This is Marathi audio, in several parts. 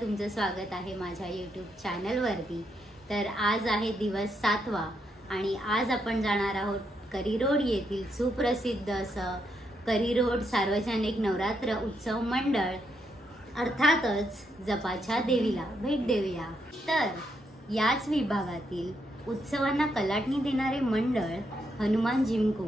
तुमचं स्वागत आहे माझ्या यूट्यूब चॅनलवरती। तर आज आहे दिवस 7वा आणि आज आपण जाणार आहोत करिरोड येथील सुप्रसिद्ध असं करिरोड सार्वजनिक नवरात्र उत्सव मंडळ अर्थातच जपाच्या देवीला भेट देऊया। तर याच विभागातील उत्सवांना कलाटणी देणारे मंडळ हनुमान जिमको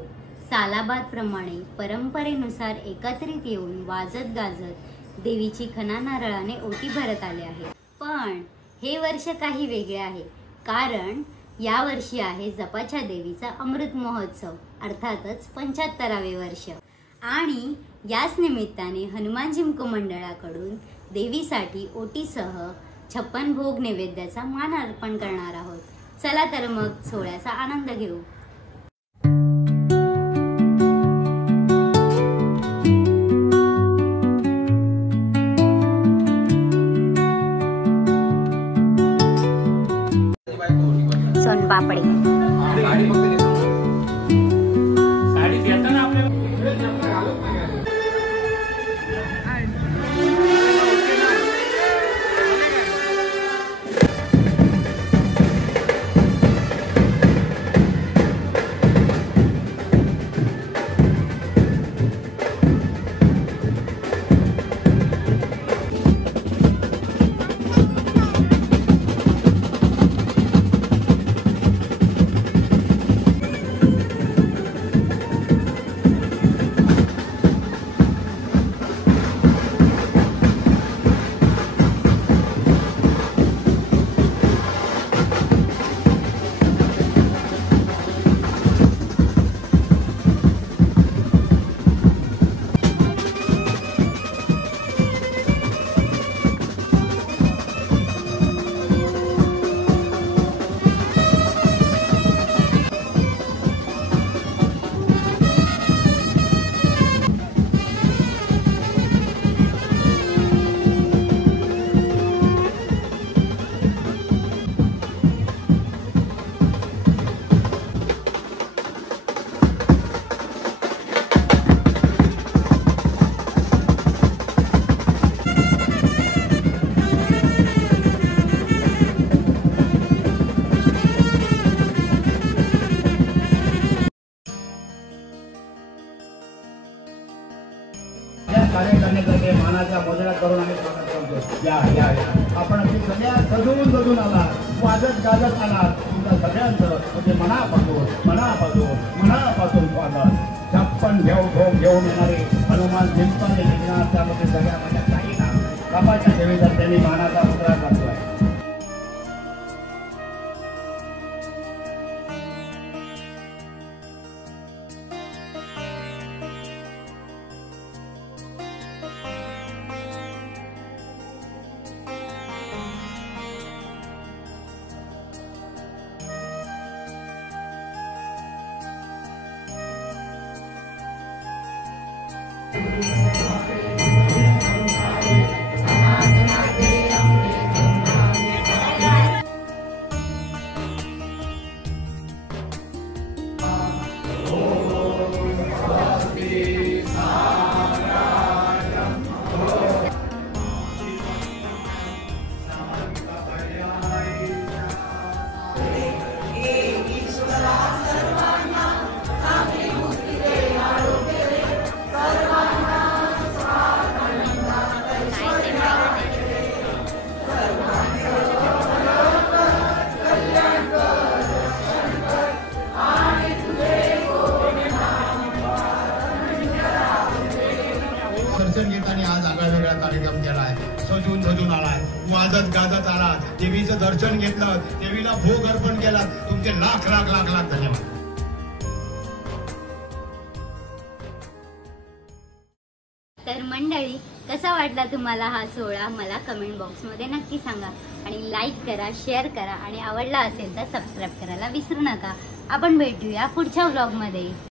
सालाबाद प्रमाणे परंपरेनुसार एकत्रित येऊन वाजत गाजत देवीची खणा नारळाने ओटी भरत आले आहे। पण हे वर्ष काही वेगळे आहे, कारण या वर्षी आहे जपाच्या देवीचा अमृत महोत्सव अर्थातच 75वे वर्ष आणि याच निमित्ताने हनुमान जिमको मंडळाकडून देवीसाठी ओटीसह 56 भोग नैवेद्याचा मान अर्पण करणार आहोत। चला तर मग सोहळ्याचा आनंद घेऊ। सोनपापड़ी कार्य करण्यासाठी मानाच्या मोजड्या करून आम्ही स्वागत करतो। या या या आपण अगदी सगळ्या सजून आला, वाजत गाजत आला। तुमच्या सगळ्यांचं म्हणजे मनापासून स्वागत। 56 भोग घेऊन येणारे हनुमान जिमको त्यामध्ये सगळ्या माझ्या ताईला बाबाच्या देवीचा त्यांनी मानाचा मुद्रा करतोय। दर्शन घेताना आज आगळा कार्यक्रम केलाय। सजून आलाय, वाजत गाजत आला, देवीचं दर्शन घेतलं, देवीला भोग अर्पण केला। तुमचे लाख धन्यवाद। तर मंडळी, कसा वाटला तुम्हाला हा सोहळा मला कमेंट बॉक्स मध्ये नक्की सांगा आणि लाईक करा, शेअर करा आणि आवडला असेल तर सबस्क्राइब करायला विसरू नका। आपण भेटूया पुढच्या व्लॉग मध्ये।